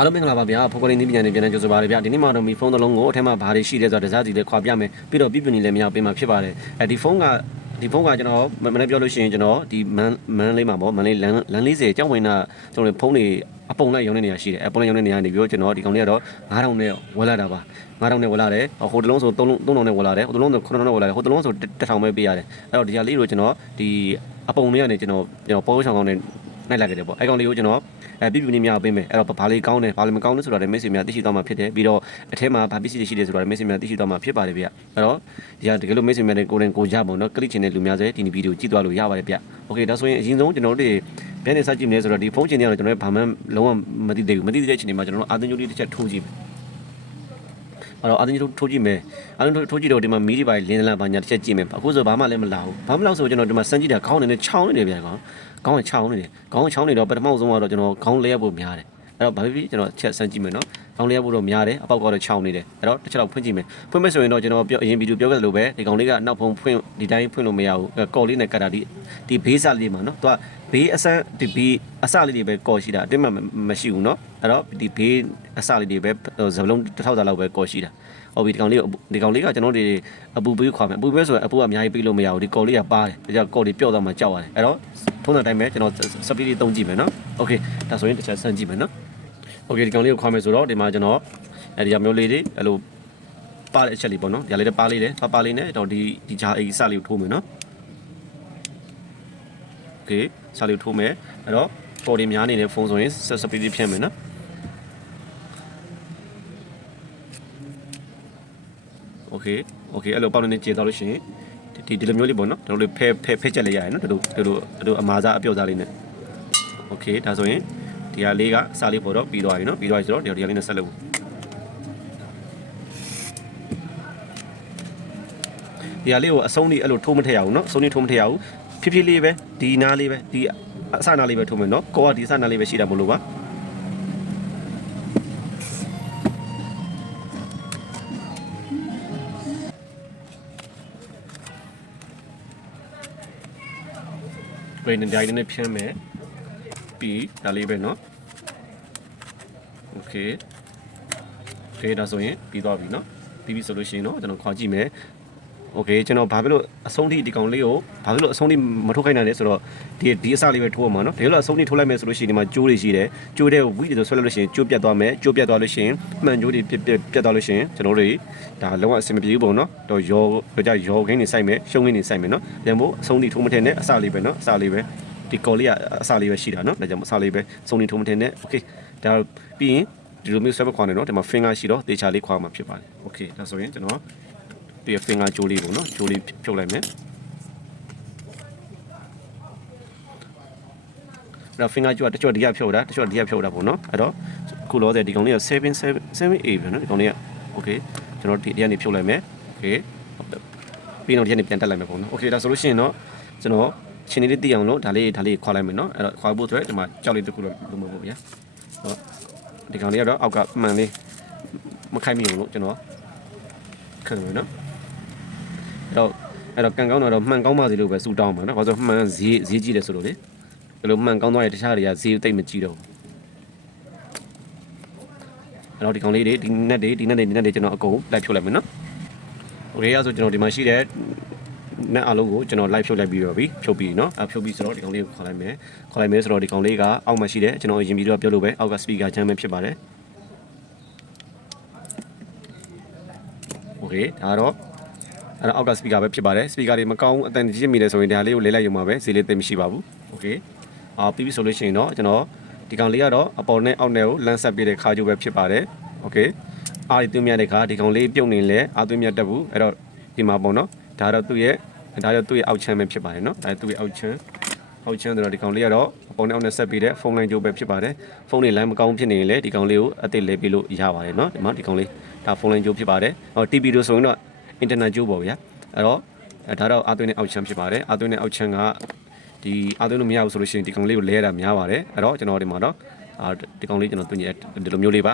အားလုံးမင်္ဂလာပါဗျာဖိုကလင်းဒီပညာနဲ့ပြန်လည်ကြိုဆိုပါရဗျာဒီနေ့မှာတော့မီဖုန်းတစ်လုံးကိုအထက်မှာဘာတွေရှိလဲဆိုတာတစားစီလေးခွာပြမယ်ပြီးတော့ပြပြနေလည်းမရပေးမှာဖြစ်ပါတယ်အဲဒီဖုန်းကဒီဖုန်းကကျွန်တော်မမနေ့ပြောလို့ရှိရင်ကျွန်တော်ဒီမန်မန်လေးမှာပေါ့မန်လေးလန်လန်40ကျောင်းဝင်တာကျွန်တော်ဖုန်းတွေအပုံလိုက်ရောင်းနေနေရရှိတယ်အပုံလိုက်ရောင်းနေနေရနေပြီးတော့ကျွန်တော်ဒီကောင်လေးကတော့9000နဲ့ဝယ်လာတာပါ9000နဲ့ဝယ်လာတယ်ဟိုတစ်လုံးဆို3000 3000နဲ့ဝယ်လာတယ်ဟိုတစ်လုံးဆို9000နဲ့ဝယ်လာတယ်ဟိုတစ်လုံးဆို1000ပဲပေးရတယ်အဲ့တော့ဒီဟာလေးကိုကျွန်တော်ဒီအပုံလေးကနေကျွန်တော်ကျွန်တော်ပေါ်ချောင်းကောင်းနဲ့ နိုင်လာခဲ့တယ်ပေါ့အဲကောင်လေးကိုကျွန်တော်အဲပြပြနေများပေးမယ်အဲ့တော့ဘာလေးကောင်းတယ်ဘာလေးမကောင်းလဲဆိုတာလည်းမိတ်ဆွေများသိရှိသွားမှာဖြစ်တယ်ပြီးတော့အထဲမှာဘာပစ္စည်းတွေရှိတယ်ဆိုတာလည်းမိတ်ဆွေများသိရှိသွားမှာဖြစ်ပါတယ်ဗျအဲ့တော့ဒီကတကယ်လို့မိတ်ဆွေများနဲ့ကိုရင်ကိုရပါတော့ click ချင်တဲ့လူများဆိုရင်ဒီဗီဒီယိုကြည့်သွားလို့ရပါတယ်ဗျ Okay ဒါဆိုရင်အရင်ဆုံးကျွန်တော်တို့ဘယ်နဲ့စကြည့်မလဲဆိုတော့ဒီဖုန်းချင်တဲ့ကတော့ကျွန်တော်ဘာမှလုံးဝမသိသေးဘူးမသိသေးတဲ့ချိန်မှာကျွန်တော်တို့အာသင်ကျိုးလေးတစ်ချက်ထိုးကြည့်မယ် အဲ့တော့အာသင်ဂျိုထိုးကြည့်မယ်အာသင်ဂျိုထိုးကြည့်တော့ဒီမှာမီးတွေပါလင်းလာပါညာတစ်ချက်ကြည့်မယ်အခုဆိုဘာမှလည်းမလာဘူးဘာမှမလောက်ဆိုကျွန်တော်ဒီမှာစမ်းကြည့်တာခေါင်းနေနဲ့ချောင်းနေတယ်ဗျာကောင်ခေါင်းကချောင်းနေတယ်ခေါင်းချောင်းနေတော့ပထမဆုံးကတော့ကျွန်တော်ခေါင်းလဲရဖို့များတယ်အဲ့တော့ဘာဖြစ်ဖြစ်ကျွန်တော်ချက်စမ်းကြည့်မယ်နော် ခေါင်းလဲရဖို့တော့များတယ်အပေါက်ကတော့ချောင်းနေတယ်အဲ့တော့တစ်ချက်တော့ဖွင့်ကြည့်မယ်ဖွင့်မယ်ဆိုရင်တော့ကျွန်တော်ပြောအရင်ဗီဒီယိုပြောခဲ့သလိုပဲဒီကောင်လေးကနောက်ဖုံးဖွင့်ဒီတိုင်းဖွင့်လို့မရဘူးကော်လေးနဲ့ကတ်တာဒီဒီဘေးစလေးမှာနော်သူကဘေးအစမ်းဒီဘေးအစလေးတွေပဲကော်ရှိတာအတင်းမှမရှိဘူးနော်အဲ့တော့ဒီဘေးအစလေးတွေပဲဇပလုံးတစ်ထောက်စာလောက်ပဲကော်ရှိတာဟုတ်ပြီဒီကောင်လေးဒီကောင်လေးကကျွန်တော်တို့အပူပေးခွာမယ်အပူပေးဆိုရင်အပူကအများကြီးပေးလို့မရဘူးဒီကော်လေးကပါတယ်ဒါကြောင့်ကော်လေးပျော့သွားမှကြောက်ရတယ်အဲ့တော့ထုံးတဲ့အတိုင်းပဲကျွန်တော်စပီးလေးတုံးကြည့်မယ်နော်โอเคဒါဆိုရင်တစ်ချက်ဆန်းကြည့်မယ်နော် โอเคဒီကောင်လေးကိုခွာမယ်ဆိုတော့ဒီမှာကျွန်တော်အဲဒီမျိုးလေးတွေအဲ့လိုပါတဲ့အချက်လေးပေါ့နော်ဒီလေးလည်းပါလေးတယ်ပါပါလေးနဲ့တော့ဒီဒီဂျာအေးစလေးကိုထိုးမယ်နော်โอเคစလေးကိုထိုးမယ်အဲ့တော့ပေါ်ဒီများနေတဲ့ဖုန်းဆိုရင်စပီးလေးဖြတ်မယ်နော်โอเคโอเคအဲ့လိုပေါက်နေကျေတော့လို့ရှိရင်ဒီဒီလိုမျိုးလေးပေါ့နော်တို့လေးဖဲဖဲဖဲချက်လေးရရနော်တို့တို့တို့အမာစားအပြော့စားလေးနဲ့โอเคဒါဆိုရင် ဒီဟာလေးကစားလေးပေါ်တော့ပြီးသွားပြီနော်ပြီးသွားပြီဆိုတော့ဒီဟာလေးနဲ့ဆက်လုပ်ဒီဟာလေးကိုအဆုံးလေးအဲ့လိုထိုးမထည့်ရဘူးနော်အဆုံးလေးထိုးမထည့်ရဘူးဖြည်းဖြည်းလေးပဲဒီနားလေးပဲဒီအစနားလေးပဲထိုးမယ်နော်ကိုကဒီအစနားလေးပဲရှိတာမလို့ပါဘယ်နဲ့ဒီတိုင်းနဲ့ဖြန်းမယ် ပြီးဒါလေးပဲเนาะโอเคโอเคဒါဆိုရင်ပြီးသွားပြီเนาะပြီးပြီဆိုလို့ရှိရင်เนาะကျွန်တော်ခွာကြည့်မယ်โอเคကျွန်တော်ဘာဖြစ်လို့အဆုံးထိဒီကောင်လေးကိုဘာဖြစ်လို့အဆုံးထိမထုတ်ခိုင်းနိုင်လဲဆိုတော့ဒီဒီအစလေးပဲထိုးအောင်ပါเนาะဒီလိုအဆုံးထိထိုးလိုက်မယ်ဆိုလို့ရှိရင်ဒီမှာကျိုးတွေရှိတယ်ကျိုးတဲ့ဝီတွေဆိုဆွဲလိုက်လို့ရှိရင်ကျိုးပြတ်သွားမယ်ကျိုးပြတ်သွားလို့ရှိရင်မှန်ကျိုးတွေပြတ်ပြတ်သွားလို့ရှိရင်ကျွန်တော်တို့ဒါလုံးဝအဆင်မပြေဘူးပေါ့เนาะတော့ရောကြရောခင်းနေစိုက်မယ်ရှုံးခင်းနေစိုက်မယ်เนาะပြန်ဖို့အဆုံးထိထိုးမထည့်နဲ့အစလေးပဲเนาะအစလေးပဲ ဒီကော်လေးကအစာလေးပဲရှိတာနော်ဒါကြောင့်အစာလေးပဲစုံနေထုံမထင်နဲ့ okay ဒါပြီးရင်ဒီလိုမျိုး server ခွာနေတော့ဒီမှာ finger ရှိတော့တေချာလေးခွာမှာဖြစ်ပါတယ် okay ဒါဆိုရင်ကျွန်တော်ဒီ finger ဂျိုးလေးပေါ့နော်ဂျိုးလေးဖြုတ်လိုက်မယ်ဒါ finger ကြွတချော့ဒီကဖြုတ်တာတချော့ဒီကဖြုတ်တာပေါ့နော်အဲ့တော့ခုလောတဲ့ဒီကောင်လေးက7 7 8ပဲနော်ဒီကောင်လေးက okay ကျွန်တော်ဒီဒီကနေဖြုတ်လိုက်မယ် okay ပြီးတော့ဒီကနေပြန်တက်လိုက်မယ်ပေါ့နော် okay ဒါဆိုလို့ရှိရင်တော့ကျွန်တော် ချင်းလေးသိအောင်လို့ဒါလေးဒါလေးခွာလိုက်မယ်เนาะအဲ့တော့ခွာဖို့အတွက်ဒီမှာကြောက်လေးတစ်ခုလို့လုပ်မှာပေါ့ဗျာဟောဒီကောင်လေးကတော့အောက်ကမှန်လေးမခိုင်းမိအောင်လို့ကျွန်တော်ခက်တယ်เนาะအဲ့တော့အဲ့တော့ကန်ကောင်းတော့မှန်ကောင်းပါစေလို့ပဲစူတောင်းပါเนาะဘာလို့မှန်ဈေးဈေးကြီးတယ်ဆိုလို့လေအဲ့လိုမှန်ကောင်းသွားရင်တခြားတွေကဈေးတိတ်မကြည့်တော့အဲ့တော့ဒီကောင်လေးတွေဒီနက်တွေဒီနက်တွေဒီနက်တွေကျွန်တော်အကုန်လိုက်ဖြုတ်လိုက်မယ်เนาะโอเคအဲ့ဆိုကျွန်တော်ဒီမှာရှိတဲ့ နက်အလုံးကိုကျွန်တော် live ဖြုတ်လိုက်ပြီးတော့ပြီဖြုတ်ပြီးเนาะအဖြုတ်ပြီးဆိုတော့ဒီကောင်လေးကိုခေါ်လိုက်မယ်ခေါ်လိုက်မယ်ဆိုတော့ဒီကောင်လေးကအောက်မှာရှိတဲ့ကျွန်တော်အရင်ပြီးတော့ပြောလို့ပဲအောက်က speaker ချမ်းပဲဖြစ်ပါတယ်โอเคဒါတော့အဲ့တော့အောက်က speaker ပဲဖြစ်ပါတယ် speaker တွေမကောင်းအတန်ကြီးမိတယ်ဆိုရင်ဒါလေးကိုလဲလိုက်ရုံပါပဲဈေးလေးသိမရှိပါဘူးโอเคအာပြီးပြီဆိုလို့ရှိရင်တော့ကျွန်တော်ဒီကောင်လေးကတော့အပေါ်နဲ့အောက်နဲ့ကိုလမ်းဆက်ပြတဲ့ခါကျိုးပဲဖြစ်ပါတယ်โอเคအားသွင်းမြတဲ့ခါဒီကောင်လေးပြုတ်နေလဲအားသွင်းမြတက်ဘူးအဲ့တော့ဒီမှာပေါ့နော်ဒါတော့သူ့ရဲ့ ဒါတော့သူ့ရဲ့အောက်ချမ်းပဲဖြစ်ပါတယ်နော်ဒါသူ့ရဲ့အောက်ချမ်းအောက်ချမ်းဆိုတော့ဒီကောင်လေးကတော့အပေါ်နဲ့အောက်နဲ့ဆက်ပြီးတဲ့ဖုန်းလိုင်းကြိုးပဲဖြစ်ပါတယ်ဖုန်းလေးလိုင်းမကောင်းဖြစ်နေရင်လည်းဒီကောင်လေးကိုအသစ်လဲပေးလို့ရပါတယ်နော်ဒီမှာဒီကောင်လေးဒါဖုန်းလိုင်းကြိုးဖြစ်ပါတယ်ဟော TP လို့ဆိုရင်တော့ internet ကြိုးပေါ့ဗျာအဲ့တော့ဒါတော့အာသွင်းနဲ့အောက်ချမ်းဖြစ်ပါတယ်အာသွင်းနဲ့အောက်ချမ်းကဒီအာသွင်းလို့မရဘူးဆိုလို့ရှိရင်ဒီကောင်လေးကိုလဲတာများပါတယ်အဲ့တော့ကျွန်တော်ဒီမှာတော့အာဒီကောင်လေးကျွန်တော်တွင်ရဒီလိုမျိုးလေးပါ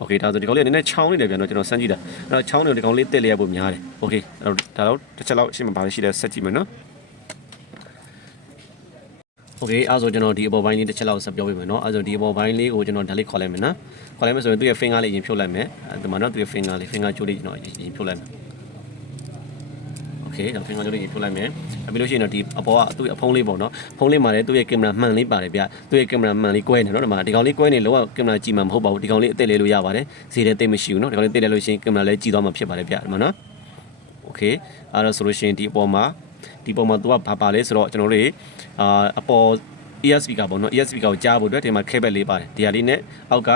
โอเคဒါဆိုဒီကောင်လေးကနည်းနည်းချောင်းနေတယ်ပြန်တော့ကျွန်တော်စမ်းကြည့်တာအဲ့တော့ချောင်းနေဒီကောင်လေးတက်လျက်ဖို့များတယ်โอเคအဲ့တော့ဒါတော့တစ်ချက်လောက်အရှိမပါလို့ရှိတယ်ဆက်ကြည့်မယ်နော် โอเคအဲ့ဒါဆိုကျွန်တော်ဒီအပေါ်ပိုင်းလေးတစ်ချက်လောက်ဆက်ပြောပြမယ်เนาะအဲ့ဒါဆိုဒီအပေါ်ပိုင်းလေးကိုကျွန်တော်ဒါလေးခေါ်လိုက်မယ်နော်ခေါ်လိုက်မယ်ဆိုရင်သူ့ရဲ့ finger လေးရင်ဖြုတ်လိုက်မယ်အဲဒီမှာเนาะသူ့ရဲ့ finger လေး finger ကျိုးလေးကျွန်တော်ရင်ဖြုတ်လိုက်မယ် โอเคဒါ finger ကျိုးလေးရင်ဖြုတ်လိုက်မယ်ပြီးလို့ရှိရင်တော့ဒီအပေါ်ကသူ့ရဲ့အဖုံးလေးပေါ့เนาะဖုံးလေးမှာလည်းသူ့ရဲ့ကင်မရာမှန်လေးပါတယ်ဗျသူ့ရဲ့ကင်မရာမှန်လေးကွဲနေเนาะဒီမှာဒီကောင်လေးကွဲနေလောကကင်မရာကြည့်မှာမဟုတ်ပါဘူးဒီကောင်လေးအသက်လေးလို့ရပါတယ်ဈေးလည်းတိတ်မရှိဘူးเนาะဒီကောင်လေးတိတ်လဲလို့ရှိရင်ကင်မရာလည်းကြည့်သွားမှာဖြစ်ပါတယ်ဗျဒီမှာเนาะ โอเคအဲ့တော့ဆိုလို့ရှိရင်ဒီအပေါ်မှာဒီပေါ်မှာသူကဘာပါလဲဆိုတော့ကျွန်တော်တို့အာအပေါ် ear speaker ပေါ့နော် ear speaker ကိုကြားဖို့အတွက်ဒီမှာ cable လေးပါတယ်ဒီဟာလေးနဲ့အောက်က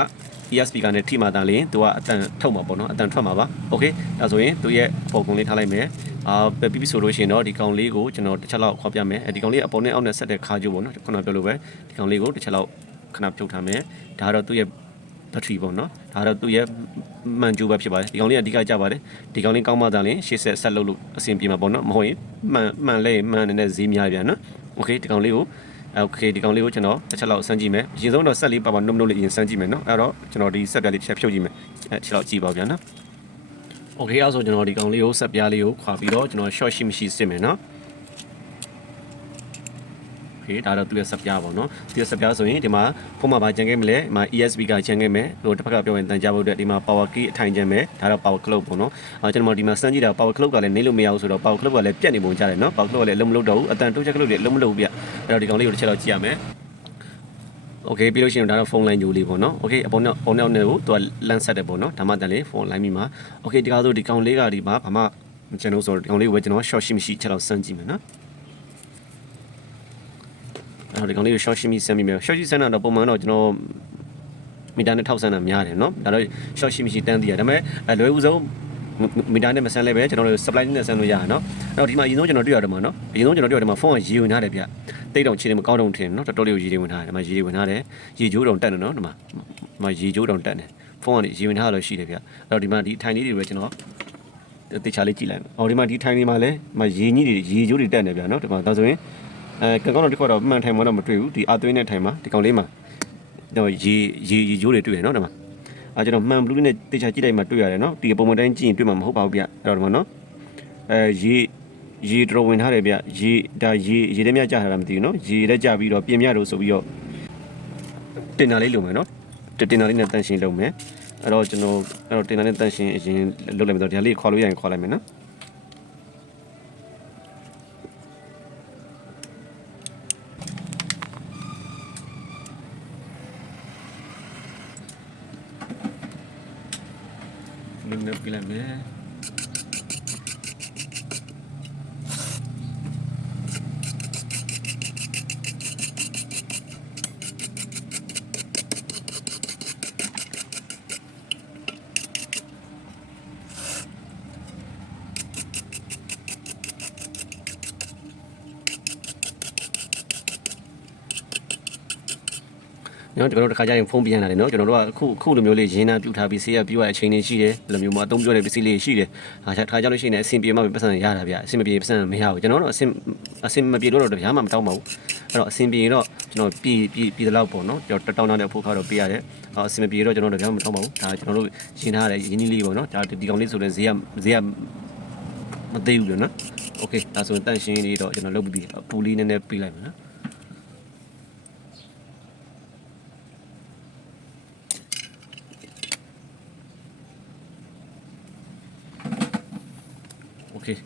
ear speaker နဲ့ထိမှသာလင်သူကအတန်ထုတ်မှာပေါ့နော်အတန်ထွက်မှာပါ okay ဒါဆိုရင်သူရဲ့ပုံကုံလေးထားလိုက်မယ်အာပြီးပြီဆိုလို့ရှိရင်တော့ဒီကောင်လေးကိုကျွန်တော်တစ်ချက်လောက်ခေါ်ပြမယ်ဒီကောင်လေးအပေါ်နဲ့အောက်နဲ့ဆက်တဲ့ခါကြိုးပေါ့နော်ခုနပြောလို့ပဲဒီကောင်လေးကိုတစ်ချက်လောက်ခဏပြုတ်ထားမယ်ဒါကတော့သူ့ရဲ့ battery ပေါ့နော်ဒါတော့သူ့ရဲ့မှန်ကြိုးပဲဖြစ်ပါတယ်ဒီကောင်လေးကအဓိကကြပါတယ်ဒီကောင်လေးကောင်းမှသာလင်ရှေ့ဆက်ဆက်လုပ်လို့အဆင်ပြေမှာပေါ့နော်မဟုတ်ရင်မှန်မှန်လဲမှန်နေတဲ့ဈေးများပြန်နော် okay ဒီကောင်လေးကို โอเคဒီကောင်လေးကိုကျွန်တော်တစ်ချက်လောက်စမ်းကြည့်မယ်အရင်ဆုံးတော့ဆက်လေးပါပါနုံနုံလေးအရင်စမ်းကြည့်မယ်နော်အဲ့တော့ကျွန်တော်ဒီဆက်ပြလေးတစ်ချက်ဖြုတ်ကြည့်မယ်အဲ့တစ်ချက်လောက်ကြည့်ပါဗျာနော်โอเคအဲ့ဆိုကျွန်တော်ဒီကောင်လေးကိုဆက်ပြားလေးကိုခွာပြီးတော့ကျွန်တော် short ရှိမရှိစစ်မယ်နော် โอเคဒါတော့သူရဲ့စပ်ပြားပေါ့နော်သူရဲ့စပ်ပြားဆိုရင်ဒီမှာဖုန်းမှာဗာကြံခဲ့မလဲဒီမှာ ESP ကကြံခဲ့မယ်ဟိုတစ်ဖက်ကပြောရင်တန်ကြဖို့အတွက်ဒီမှာ power key အထိုင်ကြံမယ်ဒါတော့ power clock ပေါ့နော်အဲကျွန်တော်ဒီမှာစမ်းကြည့်တာ power clock ကလည်းနေလို့မရဘူးဆိုတော့ power clock ကလည်းပြတ်နေပုံကြတယ်နော် power clock ကလည်းလုံးမလုံးတော့ဘူးအတန်တိုးချက် clock တွေလုံးမလုံးဘူးပြ အဲ့တော့ဒီကောင်လေးကိုတစ်ချက်တော့ကြည့်ရမယ်โอเคပြီးလို့ရှိရင်ဒါတော့ဖုန်းလိုင်းဂျိုလေးပေါ့နော်โอเคအပေါ်နောက်ပေါ်နောက်နဲ့ကိုသူကလန့်ဆက်တယ်ပေါ့နော်ဒါမှတန်လေးဖုန်းလိုင်းမိမှာโอเคဒီကောင်ဆိုဒီကောင်လေးကဒီမှာဘာမှကျွန်တော်ဆိုဒီကောင်လေးကိုပဲကျွန်တော် short ရှိမရှိချက်တော့စမ်းကြည့်မယ်နော် အဲ့တော့ဒီကောင်လေးကို short ရှင်းပြီးဆမ်းပြီးမယ် short ရှင်းဆမ်းတာတော့ပုံမှန်တော့ကျွန်တော်မီတာနဲ့ထောက်ဆမ်းတာများတယ်เนาะဒါတော့ short ရှင်းမရှိတန်းတည်ရဒါပေမဲ့အလွယ်ဦးဆုံး မီတာနဲ့မဆမ်းလဲပဲကျွန်တော်တို့ supply နဲ့ဆမ်းလို့ရတယ်เนาะအဲ့တော့ဒီမှာအရင်ဆုံးကျွန်တော်တွေ့ရတယ်မှာเนาะအရင်ဆုံးကျွန်တော်တွေ့ရတယ်မှာဖုန်းကရေဝင်ထားတယ်ဗျတိတ်တောင်ခြေနေမကောင်းတော့ထင်เนาะတော်တော်လေးကိုရေတွေဝင်ထားတယ်ဒီမှာရေတွေဝင်ထားတယ်ရေကြိုးတောင်တက်တယ်เนาะဒီမှာဒီမှာရေကြိုးတောင်တက်တယ်ဖုန်းကရေဝင်ထားလို့ရှိတယ်ဗျအဲ့တော့ဒီမှာဒီထိုင်လေးတွေပဲကျွန်တော်တေချာလေးကြည့်လိုက်အော်ဒီမှာဒီထိုင်လေးမှာလည်းဒီမှာရေကြီးတွေရေကြိုးတွေတက်နေဗျာเนาะဒီမှာဒါဆိုရင်အဲကံကောင်းတော့ဒီခေါက်တော့မှန်ထိုင်မှတော့မတွေ့ဘူးဒီအသွေးနဲ့ထိုင်မှာဒီကောင်လေးမှာတော့ရေရေရေကြိုးတွေတွေ့ရเนาะဒီမှာ အဲကျွန်တော်မှန်ဘလူးလေးနဲ့တေချာကြည့်လိုက်မှတွေ့ရတယ်နော်ဒီပုံမှန်တိုင်းကြည့်ရင်တွေ့မှာမဟုတ်ပါဘူးဗျအဲ့တော့ဒီမှာနော်အဲရေရေတော်ဝင်ထားတယ်ဗျရေဒါရေရေတက်မြကြထားတာမသိဘူးနော်ရေတက်ကြပြီးတော့ပြင်မြတော့ဆိုပြီးတော့တင်တာလေးလုပ်မယ်နော်တင်တာလေးနဲ့တန်ရှင်းလုပ်မယ်အဲ့တော့ကျွန်တော်အဲ့တော့တင်တာနဲ့တန်ရှင်းအရင်လုပ်လိုက်မယ်တော့ဒါလေးခွာလို့ရရင်ခွာလိုက်မယ်နော် နင်း နေပြလိုက်မယ်နော်ကျွန်တော်တို့တစ်ခါကျရင်ဖုန်းပြန်လာတယ်နော်ကျွန်တော်တို့ကအခုအခုလိုမျိုးလေးရင်းနှီးပြုထားပြီးဆေးရပြုရအချိန်တွေရှိတယ်ဘယ်လိုမျိုးမှအသုံးပြောတဲ့ပစ္စည်းလေးရှိတယ်အားခါကြလို့ရှိရင်အဆင်ပြေမှပဲပတ်စံရတာဗျအဆင်မပြေပတ်စံမရဘူးကျွန်တော်တို့အဆင်အဆင်မပြေလို့တော့တပြားမှမတောင်းပါဘူးအဲ့တော့အဆင်ပြေရင်တော့ကျွန်တော်ပြည်ပြည်ပြည်တဲ့လောက်ပေါ့နော်ကျွန်တော်တောင်းတောင်းတဲ့အဖို့ခါတော့ပေးရတယ်အဆင်မပြေတော့ကျွန်တော်တို့တပြားမှမတောင်းပါဘူးဒါကျွန်တော်တို့ရင်းထားတဲ့ရင်းနှီးလေးပေါ့နော်ဒါဒီကောင်လေးဆိုတဲ့ဈေးကဈေးကမသေးဘူးလို့နော်โอเคဒါဆိုရင်တန့်ရှင်းလေးတော့ကျွန်တော်လုပ်ပြီးပူလေးနည်းနည်းပေးလိုက်မယ်နော် okay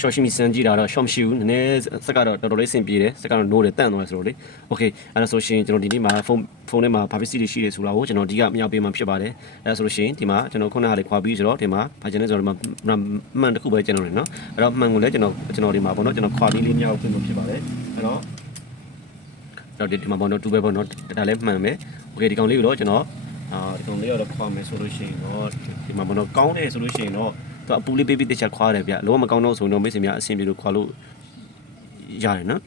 ရှော့ရှိမီစမ်းကြည့်တာတော့ရှော့မရှိဘူးနည်းနည်းစက်ကတော့တော်တော်လေးစင်ပြေတယ်စက်ကတော့ no တယ်တန့်သွားတယ်ဆိုတော့လေ okay အဲ့ဒါဆိုရှင်ကျွန်တော်ဒီနေ့မှာဖုန်းဖုန်းထဲမှာဘာပစ္စည်းတွေရှိတယ်ဆိုတာကိုကျွန်တော်ဒီကမြောက်ပေးမှဖြစ်ပါတယ်အဲ့ဒါဆိုရှင်ဒီမှာကျွန်တော်ခုနကလေးခွာပြီးဆိုတော့ဒီမှာဘာကျန်လဲဆိုတော့ဒီမှာမှန်တစ်ခုပဲကျွန်တော်နေနော်အဲ့တော့မှန်ကိုလည်းကျွန်တော်ကျွန်တော်ဒီမှာပေါ့နော်ကျွန်တော်ခွာလေးလေးမြောက်ပေးမှဖြစ်ပါတယ်အဲ့တော့တော့ဒီမှာပေါ့နော်တူပဲပေါ့နော်ဒါလည်းမှန်ပဲ okay ဒီကောင်လေးကိုတော့ကျွန်တော်အာဒီကောင်လေးကိုတော့ခွာမယ်ဆိုလို့ရှိရင်တော့ဒီမှာပေါ့နော်ကောင်းတယ်ဆိုလို့ရှိရင်တော့ သူအပူလေးပေးပြီးတစ်ချက်ခွာတယ်ဗျလောကမကောင်းတော့ဆိုရင်တော့မိတ်ဆွေများအဆင်ပြေလို့ခွာလို့ရတယ်နော်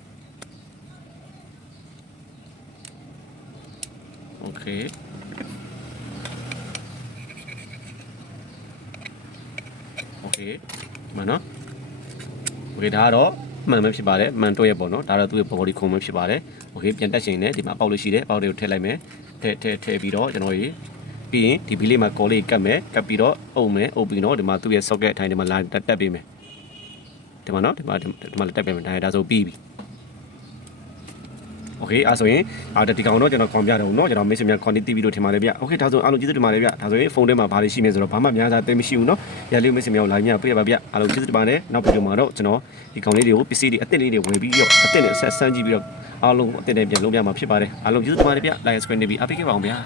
โอเคโอเคမနော်โอเคဒါကတော့မှန်မှဖြစ်ပါတယ်မှန်တော့ရပေါ့နော်ဒါတော့သူ့ရဲ့ body ခုံမှဖြစ်ပါတယ်โอเคပြန်တက်ချိန်နဲ့ဒီမှာပေါက်လို့ရှိတယ်ပေါက်တွေကိုထည့်လိုက်မယ်ထည့်ထည့်ထည့်ပြီးတော့ကျွန်တော်ကြီး ပြီးရင်ဒီဘီလေးမှာကော်လေးကတ်မယ်ကတ်ပြီးတော့အုပ်မယ်အုပ်ပြီးတော့ဒီမှာသူ့ရဲ့ socket အထိုင်ဒီမှာလာတက်ပေးမယ်ဒီမှာနော်ဒီမှာဒီမှာတက်ပေးမယ်ဒါဒါဆိုပြီးပြီ โอเคအဲဆိုရင်အာဒီကောင်တော့ကျွန်တော်ကွန်ပြတော့เนาะကျွန်တော်မိတ်ဆွေများ content TV လို့ထင်ပါတယ်ဗျโอเคဒါဆိုအားလုံးကျေးဇူးတင်ပါတယ်ဗျဒါဆိုရင်ဖုန်းထဲမှာဘာတွေရှိနေဆိုတော့ဘာမှများစားသိမရှိဘူးเนาะရလေးမိတ်ဆွေများကို live များပြရပါဗျအားလုံးကျေးဇူးတင်ပါတယ်နောက်ဗီဒီယိုမှာတော့ကျွန်တော်ဒီကောင်လေးတွေကိုပစ္စည်းတွေအစ်စ်လေးတွေဝယ်ပြီးတော့အစ်စ်နဲ့ဆက်ဆန်းကြည့်ပြီးတော့အားလုံးအစ်စ်နဲ့ပြန်လုံးပြမှာဖြစ်ပါတယ်အားလုံးကျေးဇူးတင်ပါတယ်ဗျ like subscribe နေပြီးအားပေးခဲ့ပါအောင်ဗျာ